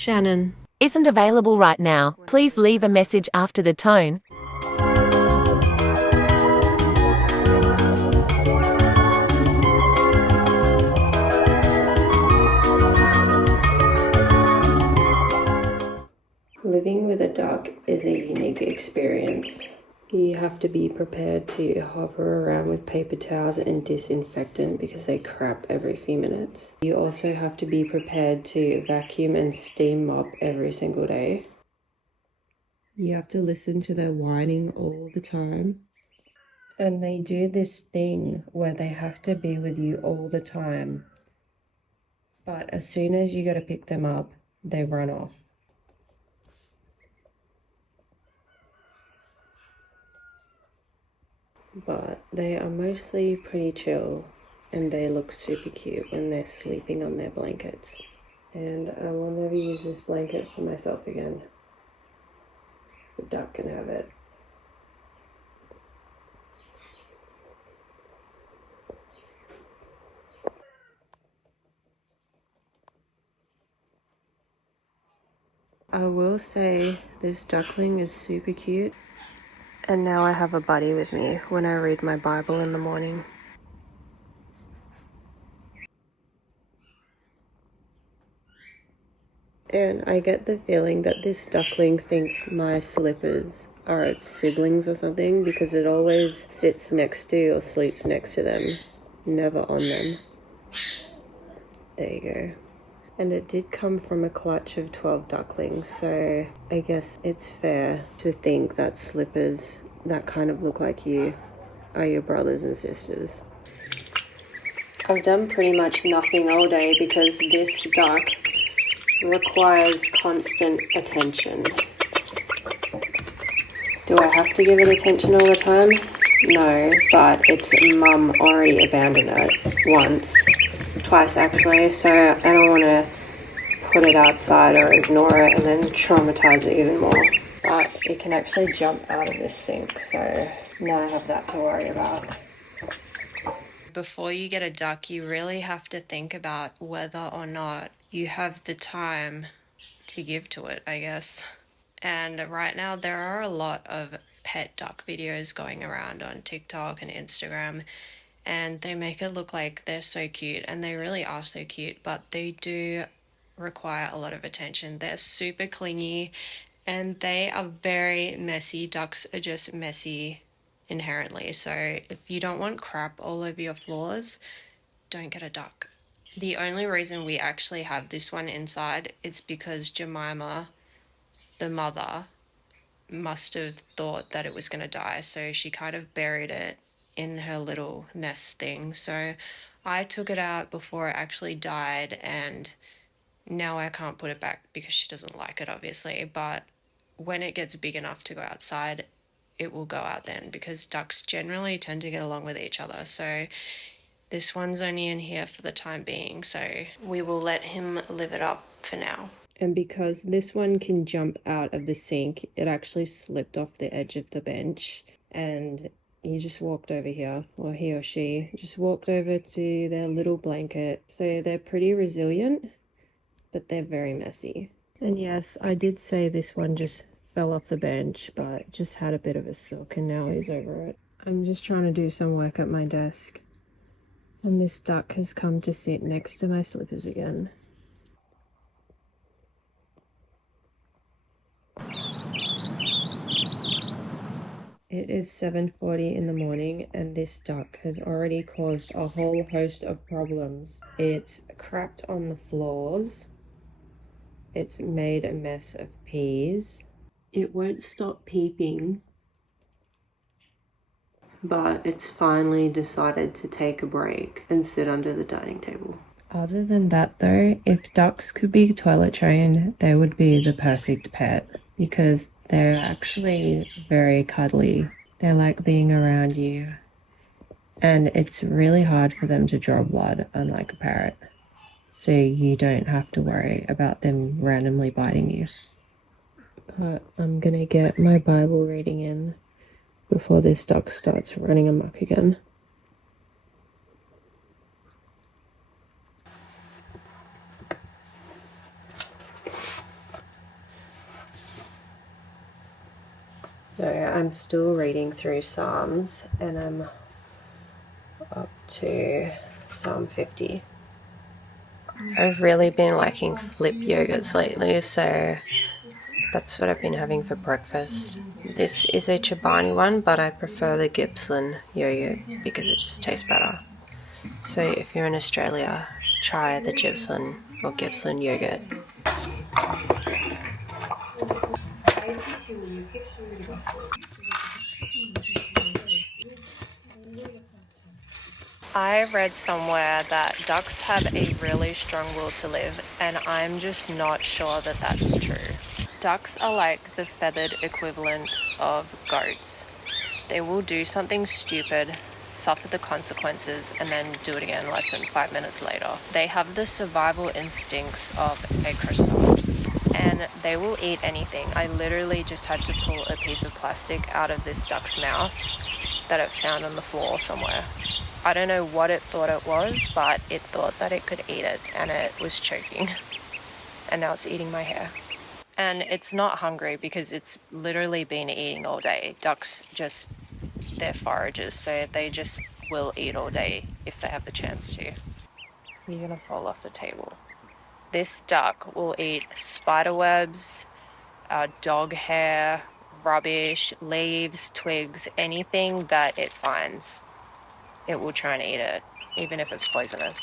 Shannon isn't available right now. Please leave a message after the tone. Living with a duck is a unique experience. You have to be prepared to hover around with paper towels and disinfectant because they crap every few minutes. You also have to be prepared to vacuum and steam mop every single day. You have to listen to their whining all the time. And they do this thing where they have to be with you all the time. But as soon as you go to pick them up, they run off. But they are mostly pretty chill and they look super cute when they're sleeping on their blankets. And I will never use this blanket for myself again. The duck can have it. I will say this duckling is super cute. And now I have a buddy with me when I read my Bible in the morning. And I get the feeling that this duckling thinks my slippers are its siblings or something because it always sits next to or sleeps next to them, never on them. There you go. And it did come from a clutch of 12 ducklings, so I guess it's fair to think that slippers that kind of look like you are your brothers and sisters. I've done pretty much nothing all day because this duck requires constant attention. Do I have to give it attention all the time? No, but its mum already abandoned it twice actually, so I don't want to put it outside or ignore it and then traumatize it even more. But it can actually jump out of this sink, so now I have that to worry about. Before you get a duck, you really have to think about whether or not you have the time to give to it, I guess. And right now there are a lot of pet duck videos going around on TikTok and Instagram, and they make it look like they're so cute, and they really are so cute, but they do require a lot of attention. They're super clingy and they are very messy. Ducks are just messy inherently, so if you don't want crap all over your floors, don't get a duck. The only reason we actually have this one inside is because Jemima, the mother, must have thought that it was going to die, so she kind of buried it in her little nest thing. So I took it out before it actually died, and now I can't put it back because she doesn't like it, obviously. But when it gets big enough to go outside, it will go out then, because ducks generally tend to get along with each other. So this one's only in here for the time being, so we will let him live it up for now. And because this one can jump out of the sink, it actually slipped off the edge of the bench and he just walked over here, or he or she just walked over to their little blanket. So they're pretty resilient, but they're very messy. And yes, I did say this one just fell off the bench, but just had a bit of a sook and now he's over it. I'm just trying to do some work at my desk, and this duck has come to sit next to my slippers again. It is 7:40 in the morning and this duck has already caused a whole host of problems. It's crapped on the floors. It's made a mess of peas. It won't stop peeping, but it's finally decided to take a break and sit under the dining table. Other than that though, if ducks could be toilet trained, they would be the perfect pet because they're actually very cuddly. They like being around you, and it's really hard for them to draw blood, unlike a parrot. So you don't have to worry about them randomly biting you. But I'm gonna get my Bible reading in before this duck starts running amok again. So I'm still reading through Psalms and I'm up to Psalm 50. I've really been liking flip yogurts lately, so that's what I've been having for breakfast. This is a Chobani one, but I prefer the Gippsland yogurt because it just tastes better. So if you're in Australia, try the Gippsland or Gippsland yogurt. I read somewhere that ducks have a really strong will to live, and I'm just not sure that that's true. Ducks are like the feathered equivalent of goats. They will do something stupid, suffer the consequences, and then do it again less than 5 minutes later. They have the survival instincts of a croissant, and they will eat anything. I literally just had to pull a piece of plastic out of this duck's mouth that it found on the floor somewhere. I don't know what it thought it was, but it thought that it could eat it, and it was choking. And now it's eating my hair. And it's not hungry because it's literally been eating all day. Ducks they're foragers, so they just will eat all day if they have the chance to. You're gonna fall off the table. This duck will eat spider webs, dog hair, rubbish, leaves, twigs, anything that it finds. It will try and eat it, even if it's poisonous.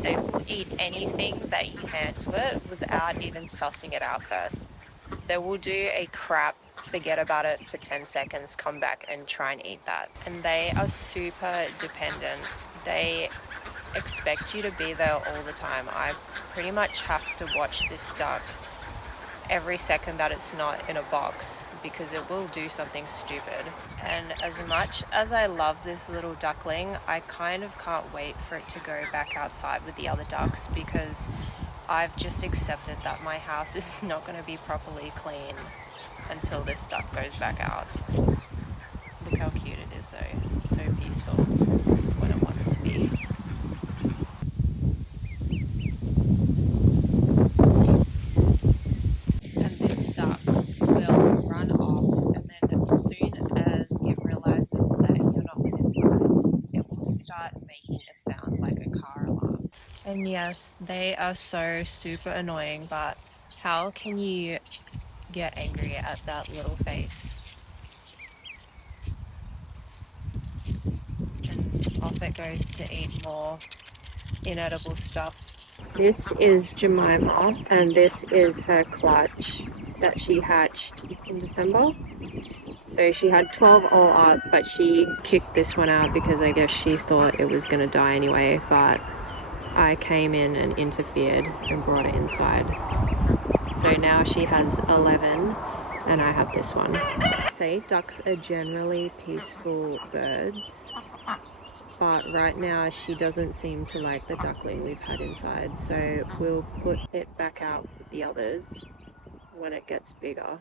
They will eat anything that you hand to it without even sussing it out first. They will do a crap, forget about it for 10 seconds, come back and try and eat that. And they are super dependent. They expect you to be there all the time. I pretty much have to watch this duck every second that it's not in a box because it will do something stupid. And as much as I love this little duckling, I kind of can't wait for it to go back outside with the other ducks because I've just accepted that my house is not going to be properly clean until this duck goes back out. Look how cute it is though. It's so peaceful when it wants to be. And this duck will run off, and then as soon as it realizes that you're not inside, it will start making a sound like a car alarm. And yes, they are so super annoying, but how can you get angry at that little face? And off it goes to eat more inedible stuff. This is Jemima, and this is her clutch that she hatched in December. So she had 12 all up, but she kicked this one out because I guess she thought it was going to die anyway, but I came in and interfered and brought it inside. So now she has 11 and I have this one. Say ducks are generally peaceful birds, but right now she doesn't seem to like the duckling we've had inside, so we'll put it back out with the others when it gets bigger,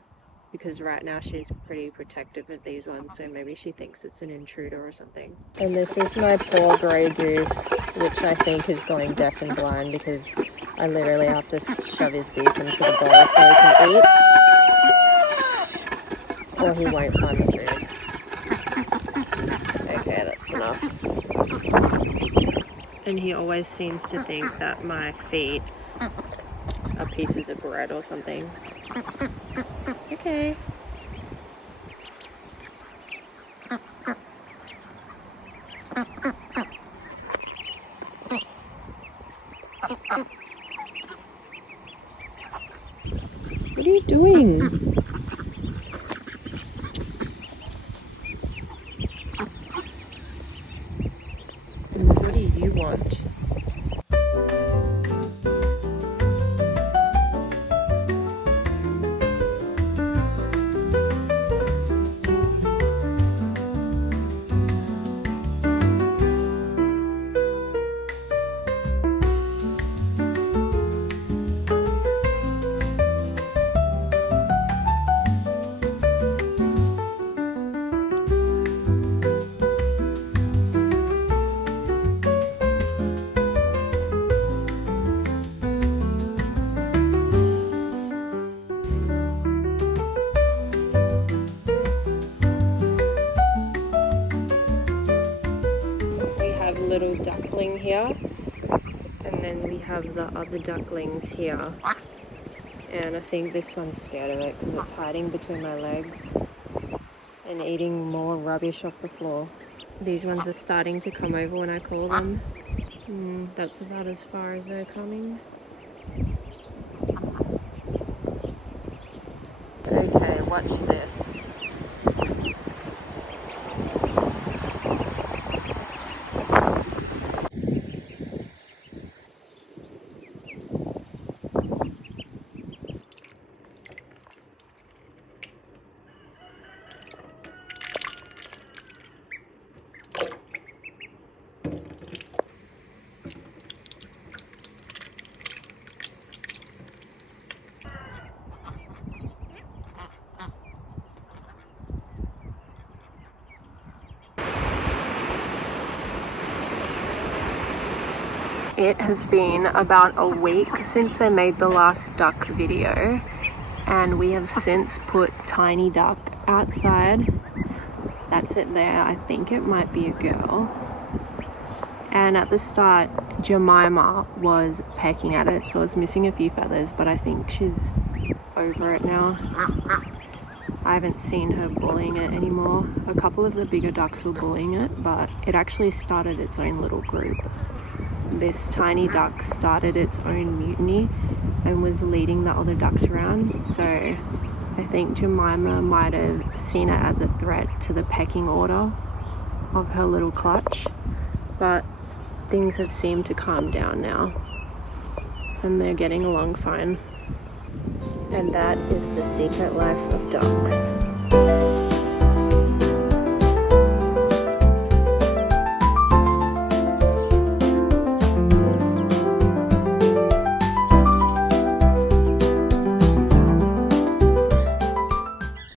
because right now she's pretty protective of these ones, so maybe she thinks it's an intruder or something. And this is my poor grey goose, which I think is going deaf and blind because I literally have to shove his beak into the bowl so he can eat, or he won't find the food. Okay, that's enough. And he always seems to think that my feet are pieces of bread or something. It's okay. What are you doing? And what do you want? little duckling here, and then we have the other ducklings here. And I think this one's scared of it because it's hiding between my legs and eating more rubbish off the floor. These ones are starting to come over when I call them. That's about as far as they're coming. Okay, watch this. It has been about a week since I made the last duck video, and we have since put Tiny Duck outside. That's it there. I think it might be a girl. And at the start, Jemima was pecking at it, so I was missing a few feathers, but I think she's over it now. I haven't seen her bullying it anymore. A couple of the bigger ducks were bullying it, but it actually started its own little group. This tiny duck started its own mutiny and was leading the other ducks around, so I think Jemima might have seen it as a threat to the pecking order of her little clutch, but things have seemed to calm down now and they're getting along fine. And that is the secret life of ducks.